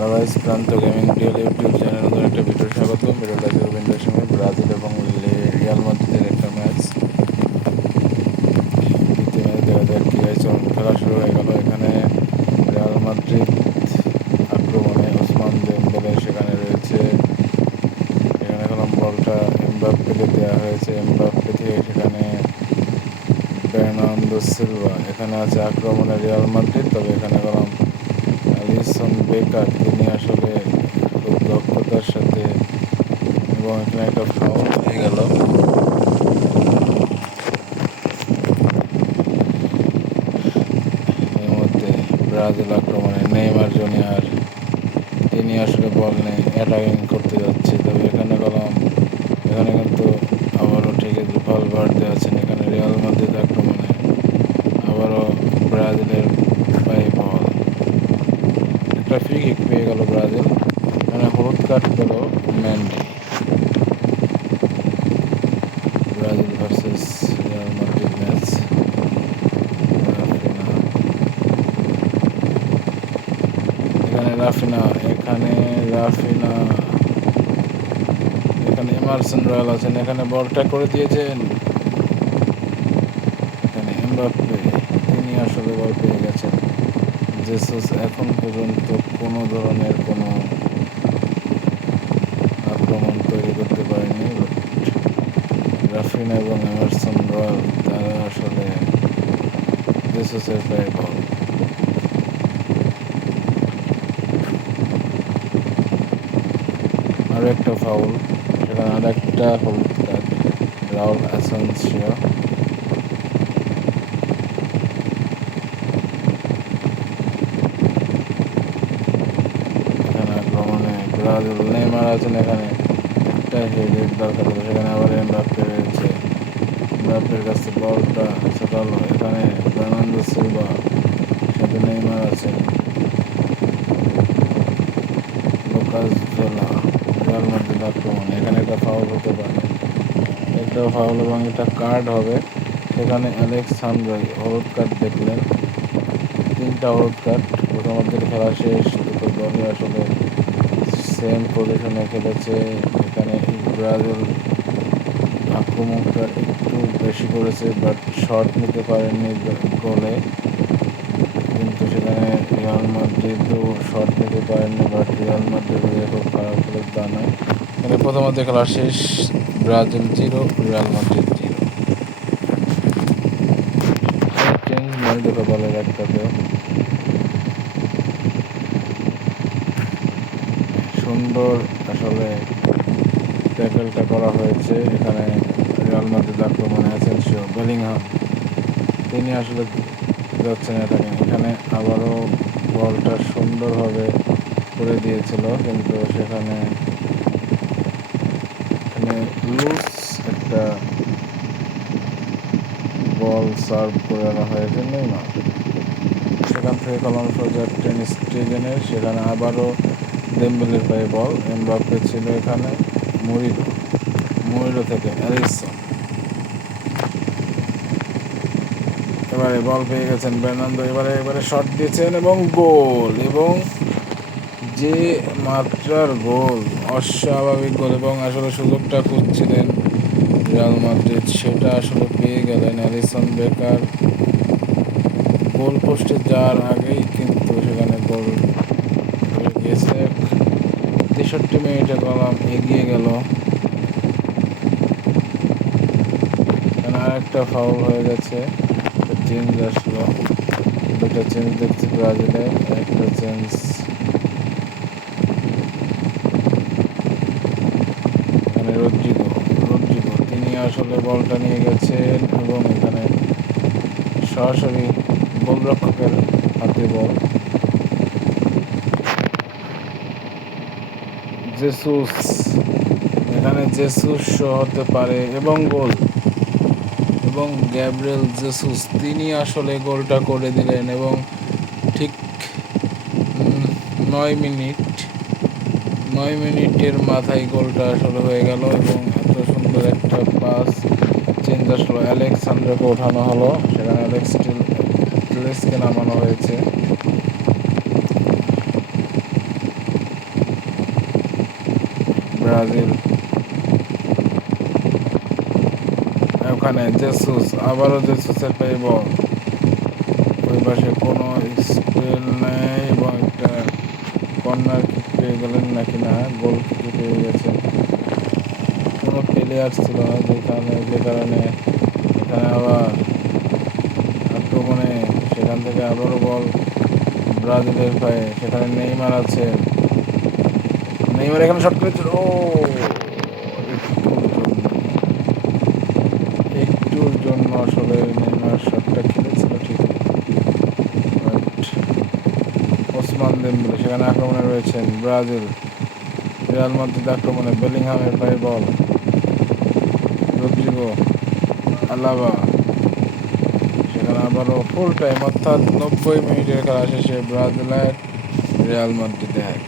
Guys, প্রান্ত gaming DL YouTube চ্যানেলে নতুন একটা ভিডিও স্বাগতম। ভিডিওটা রবীন্দ্রের সঙ্গে ব্রাজিল এবং রিয়াল মাদ্রিদের একটা ম্যাচ। দ্বিতীয় ম্যাচ দেখা যাক কি হয়েছে। খেলা শুরু হয়ে গেল। এখানে রিয়াল মাদ্রিদ আক্রমণে ওসমান দেমবেলে সেখানে রয়েছে। এখানে এখন বলটা এমবাপ্পেকে দেওয়া হয়েছে। এমবাপ্পে থেকে সেখানে বের্নার্দো সিলভা। এখানে আছে আক্রমণে রিয়াল মাদ্রিদ, তবে এখানে গেলাম অ্যালিসন বেকার। তিনি আসলে খুব দক্ষতার সাথে, এবং এখানে একটা ফাউল হয়ে গেল। এর মধ্যে ব্রাজিল আক্রমণে নেইমার জুনিয়র, তিনি আসলে বল নেই, অ্যাটাকিং করতে যাচ্ছে। তবে এখানে কিন্তু আবারও ঠিকই ভালভার্দে আছেন। এখানে রিয়াল মাদ্রিদ আক্রমণে আবারও ব্রাজিলের পায়ে বল। একটা ফ্রি কিক পেয়ে গেল ব্রাজিল। এখানে হলুদ কার্ড পেল Mandy. Brazil versus Real Madrid match. এখানে এমারসন রয়্যাল আছেন। এখানে বলটা করে দিয়েছেন। এখানে এমবাপ্পে, তিনি আসলে বল পেয়ে গেছেন। জেসাস এখন পর্যন্ত কোনো ধরনের কোনো আক্রমণ তৈরি করতে পারেনি। রাফিনা এবং এমারসন রয়্যাল, তারা আসলে জেসাসের পায়ে বল। আরও একটা ফাউল, সেখানে আর একটা হলুদ কার্ড রাউল অ্যাসেনসিও। এখানে আক্রমণে ব্রাজিল নেইমার আছেন। এখানে একটা হেডের দরকার হবে, সেখানে আবার এমবাপ্পে রয়েছে। এমবাপ্পের কাছে বলটা ছোটালো। এখানে বের্নার্দো সিলভা, সাথে নেইমার আছে। লুকাস ভেলা, রিয়াল মাদ্রিদ আক্রমণে। এখানে একটা ফাউল হতে পারে, একটা ফাউল এবং এটা কার্ড হবে। সেখানে আলেক্সান্দ্রাই হলুদ কার্ড দেখলেন। 3টা হলুদ কার্ড। প্রথমার্ধের খেলা শেষ। দুটো দলই আসলে সেম পজিশনে খেলেছে। এখানে ব্রাজিল আক্রমণটা একটু বেশি করেছে, বাট শট নিতে পারেননি গোলে। কিন্তু সেখানে রিয়াল মাদ্রিদও শট নিতে পারেননি, বাট রিয়াল মাদ্রিদও খুব খারাপ করে তা নয়। এখানে প্রথমার্ধে খেলা শেষ। Brazil 0, Real Madrid 0। চেঞ্জ নয় দুটো দলের একটাতেও। সুন্দর আসলে ট্যাকেলটা করা হয়েছে। এখানে রিয়াল মাদ্রিদ আক্রমণে আছেন বেলিংহাম, তিনি আসলে যাচ্ছেন অ্যাটাকিং। এখানে আবারও বলটা সুন্দরভাবে করে দিয়েছিল, কিন্তু সেখানে লুজ একটা বল সার্ভ করে আনা হয়েছে নেইমার। সেখান থেকে কলম সোজা টেন স্টেজেনের। সেখানে আবারও দেমবেলের পায়ে বল। এমবাপ্পে ছিল এখানে। মুরিলো থেকে অ্যালিসন। এবারে বল পেয়ে গেছেন বের্নার্দো। এবারে শট দিয়েছেন এবং গোল, এবং যে মাত্রার গোল, অস্বাভাবিক গোল। এবং আসলে সুযোগটা খুঁজছিলেন রিয়াল মাদ্রিদ, সেটা আসলে পেয়ে গেলেন। অ্যালিসন বেকার গোল পোস্টে যাওয়ার আগেই কিন্তু সেখানে গোল হয়ে গিয়েছে। 63 মিনিটে কলম এগিয়ে গেল। এখানে আরেকটা ফাউল হয়ে গেছে। চেঞ্জ আসলো, দুটো চেঞ্জ দেখছি ব্রাজিলে। একটা চেঞ্জ এখানে রদ্রিগো, তিনি আসলে বলটা নিয়ে গেছেন, এবং এখানে সরাসরি গোলরক্ষকের হাতে বল। জেসুস, এখানে জেসুস হতে পারে এবং গোল। এবং গ্যাব্রিয়েল জেসুস, তিনি আসলে গোলটা করে দিলেন। এবং ঠিক 9 মিনিটের মাথায় গোলটা আসলে হয়ে গেল। এবং এত সুন্দর একটা পাস। চেঞ্জ আসলো, আলেক্সান্দ্রাকে ওঠানো হলো। সেখানে টেলেসকে নামানো হয়েছে। ব্রাজিল, ওখানে জেসুস, আবারও জেসুসের পেয়ে বল, ওই পাশে কোনো স্পেল নেই এবং একটা কর্নার কিক পেয়ে গেলেন নাকি, না গোল কিক পেয়ে গেছে, কোনো প্লেয়ার ছিল না যে কারণে এখানে আবার আক্রমণে সেখান থেকে আবারও বল ব্রাজিলের পায়ে, সেখানে নেইমার আছে, নেইমার এখানে শট করেছে, ও একটুর জন্য আসলে নেইমার শটটা খেলেছিল ঠিক, ওসমান দেমবেলে সেখানে আক্রমণে রয়েছেন ব্রাজিল, রিয়াল মাদ্রিদ আক্রমণে বেলিংহামের পায়ে বল, রদ্রিগো, আলাবা, সেখানে আবারও ফুল টাইম অর্থাৎ 90 মিনিটের খেলা শেষে ব্রাজিল 1 রিয়াল মাদ্রিদ 1।